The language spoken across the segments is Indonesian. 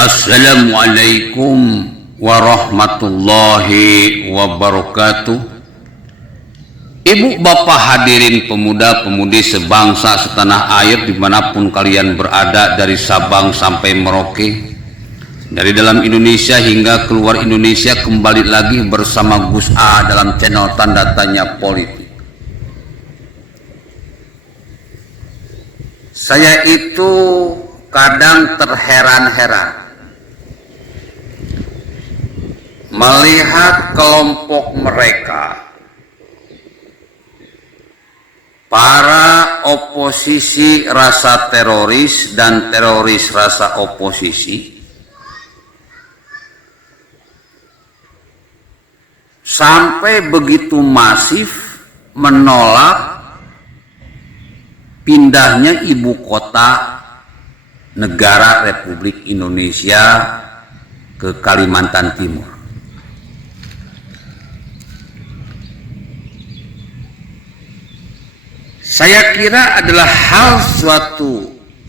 Assalamualaikum warahmatullahi wabarakatuh. Ibu bapak hadirin pemuda-pemudi sebangsa setanah air dimanapun kalian berada, dari Sabang sampai Merauke, dari dalam Indonesia hingga keluar Indonesia, kembali lagi bersama Gus A dalam channel Tanda Tanya Politik. Saya itu kadang terheran-heran melihat kelompok mereka, para oposisi rasa teroris dan teroris rasa oposisi, sampai begitu masif menolak pindahnya ibu kota negara Republik Indonesia ke Kalimantan Timur. Saya kira adalah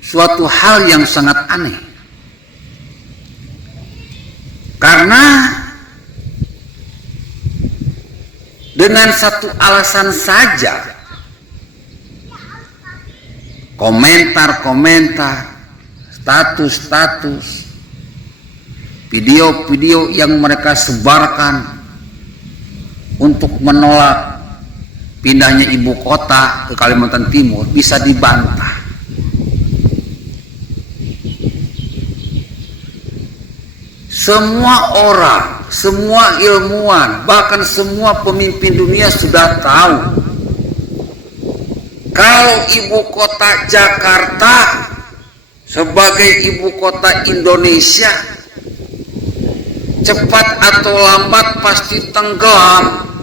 suatu hal yang sangat aneh, karena dengan satu alasan saja, komentar-komentar, status-status, video-video yang mereka sebarkan untuk menolak pindahnya ibu kota ke Kalimantan Timur bisa dibantah. Semua orang, semua ilmuwan, bahkan semua pemimpin dunia sudah tahu kalau ibu kota Jakarta sebagai ibu kota Indonesia cepat atau lambat pasti tenggelam.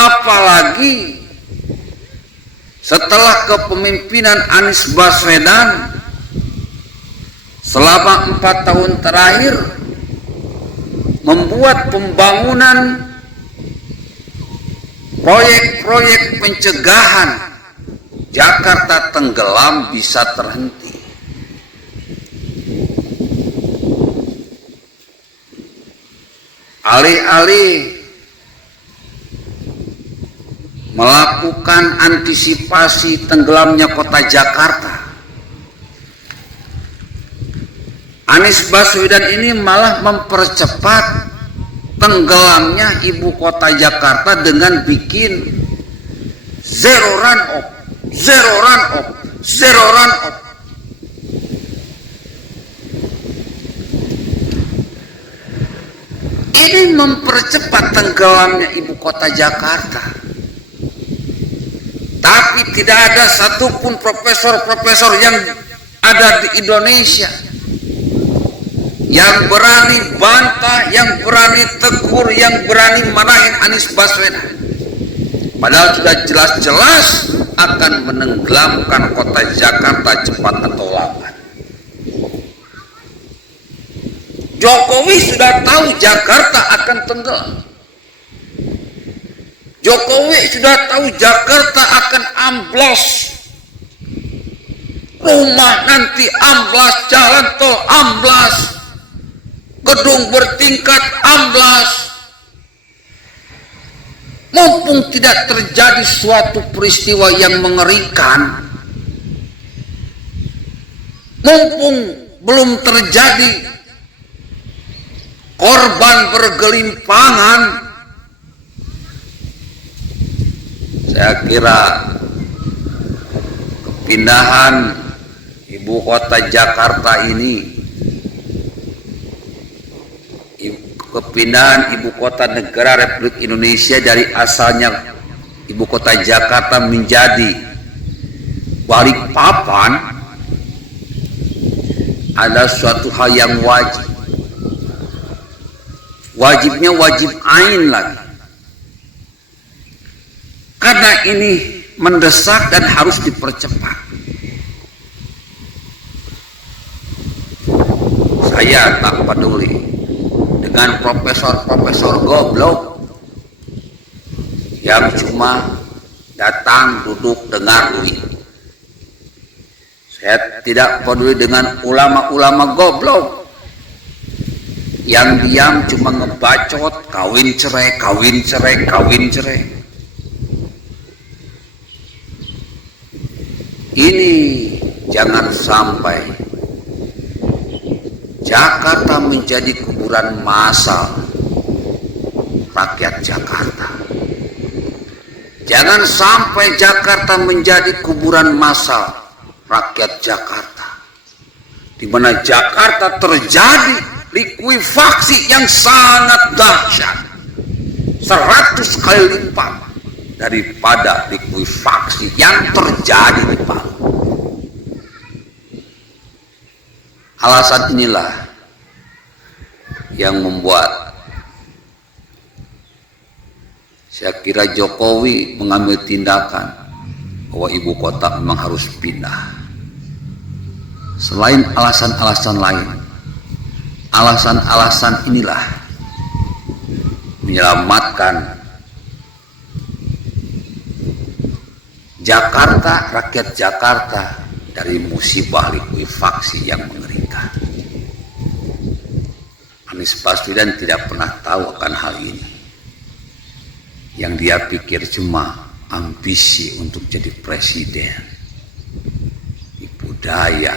Apalagi setelah kepemimpinan Anies Baswedan selama 4 tahun terakhir membuat pembangunan proyek-proyek pencegahan Jakarta tenggelam bisa terhenti. Alih-alih melakukan antisipasi tenggelamnya kota Jakarta, Anies Baswedan ini malah mempercepat tenggelamnya ibu kota Jakarta dengan bikin zero run off. Ini mempercepat tenggelamnya ibu kota Jakarta. Tapi tidak ada satupun profesor-profesor yang ada di Indonesia yang berani bantah, yang berani tegur, yang berani marahin Anies Baswedan. Padahal sudah jelas-jelas akan menenggelamkan kota Jakarta cepat atau lambat. Jokowi sudah tahu Jakarta akan tenggelam. Jokowi sudah tahu Jakarta akan amblas, rumah nanti amblas, jalan tol amblas, gedung bertingkat amblas. Mumpung tidak terjadi suatu peristiwa yang mengerikan, mumpung belum terjadi korban bergelimpangan, saya kira kepindahan ibu kota Jakarta ini, kepindahan ibu kota negara Republik Indonesia dari asalnya ibu kota Jakarta menjadi Balikpapan adalah suatu hal yang wajib. Wajibnya wajib ain lagi. Karena ini mendesak dan harus dipercepat. Saya tak peduli dengan profesor-profesor goblok yang cuma datang duduk dengar duit. Saya tidak peduli dengan ulama-ulama goblok yang diam cuma ngebacot, kawin cerai, kawin cerai, kawin cerai. Ini jangan sampai Jakarta menjadi kuburan massal rakyat Jakarta. Jangan sampai Jakarta menjadi kuburan massal rakyat Jakarta, di mana Jakarta terjadi likuifaksi yang sangat dahsyat, 100 kali lipat daripada likuifaksi yang terjadi di Palu. Alasan inilah yang membuat saya kira Jokowi mengambil tindakan bahwa ibu kota memang harus pindah. Selain alasan-alasan lain, alasan-alasan inilah menyelamatkan Jakarta, rakyat Jakarta dari musibah likuifaksi yang mengerikan. Anies Baswedan tidak pernah tahu akan hal ini. Yang dia pikir cuma ambisi untuk jadi presiden, tipu daya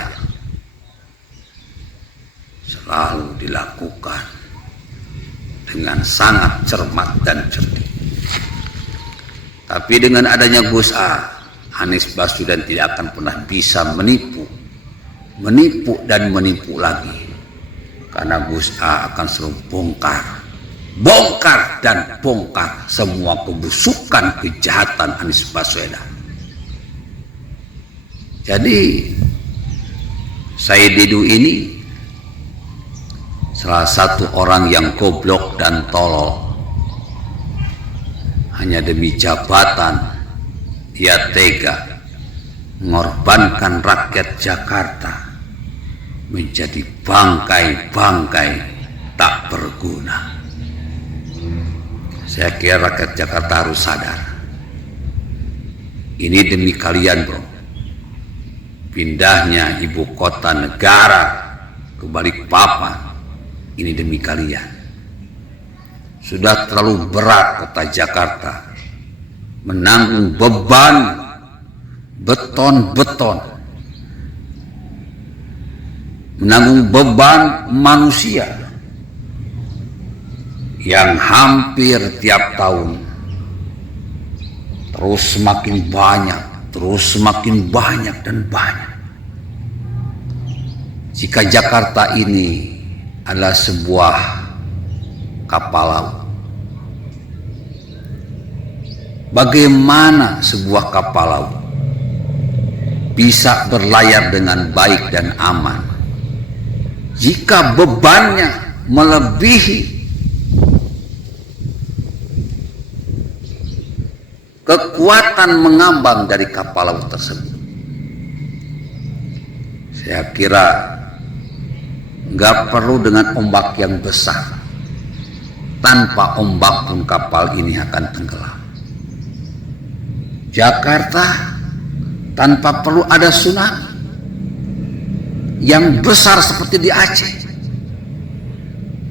selalu dilakukan dengan sangat cermat dan cerdik. Tapi dengan adanya Gus A, Anies Baswedan tidak akan pernah bisa menipu dan menipu lagi, karena Gus A akan selalu bongkar dan bongkar semua kebusukan kejahatan Anies Baswedan. Jadi Said Didu ini salah satu orang yang goblok dan tolol. Hanya demi jabatan dia tega mengorbankan rakyat Jakarta menjadi bangkai-bangkai tak berguna. Saya kira rakyat Jakarta harus sadar, ini demi kalian bro. Pindahnya ibu kota negara ke Balikpapan ini demi kalian. Sudah terlalu berat kota Jakarta menanggung beban beton, menanggung beban manusia yang hampir tiap tahun terus semakin banyak dan banyak. Jika Jakarta ini adalah sebuah kapal laut, bagaimana sebuah kapal laut bisa berlayar dengan baik dan aman jika bebannya melebihi kekuatan mengambang dari kapal laut tersebut? Saya kira nggak perlu dengan ombak yang besar. Tanpa ombak pun kapal ini akan tenggelam. Jakarta tanpa perlu ada tsunami yang besar seperti di Aceh.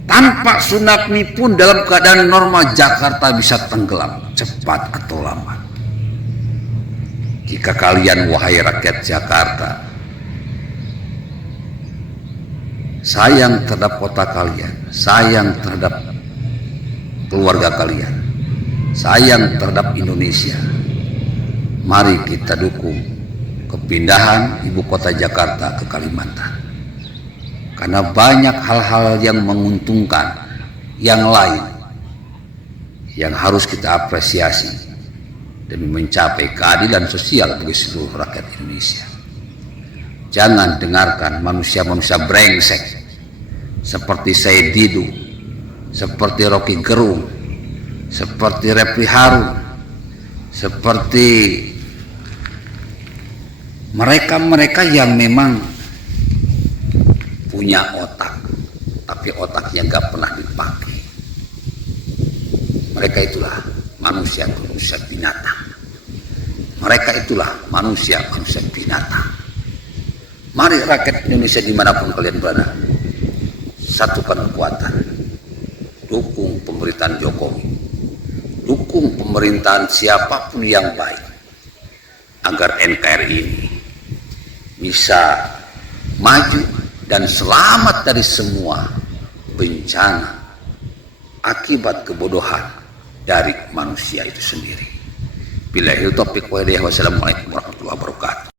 Tanpa tsunami pun dalam keadaan normal Jakarta bisa tenggelam cepat atau lambat. Jika kalian wahai rakyat Jakarta sayang terhadap kota kalian, sayang terhadap keluarga kalian, sayang terhadap Indonesia, mari kita dukung kepindahan ibu kota Jakarta ke Kalimantan. Karena banyak hal-hal yang menguntungkan yang lain yang harus kita apresiasi demi mencapai keadilan sosial bagi seluruh rakyat Indonesia. Jangan dengarkan manusia-manusia brengsek seperti Said Didu, seperti Rocky Gerung, seperti Refli Harun, seperti mereka-mereka yang memang punya otak, tapi otaknya nggak pernah dipakai. Mereka itulah manusia binatang. Mereka itulah manusia binatang. Mari rakyat Indonesia dimanapun kalian berada, satukan kekuatan, dukung pemerintahan Jokowi, dukung pemerintahan siapapun yang baik, agar NKRI ini bisa maju dan selamat dari semua bencana akibat kebodohan dari manusia itu sendiri. Billahi taufiq wa hidayah. Wassalamualaikum warahmatullahi wabarakatuh.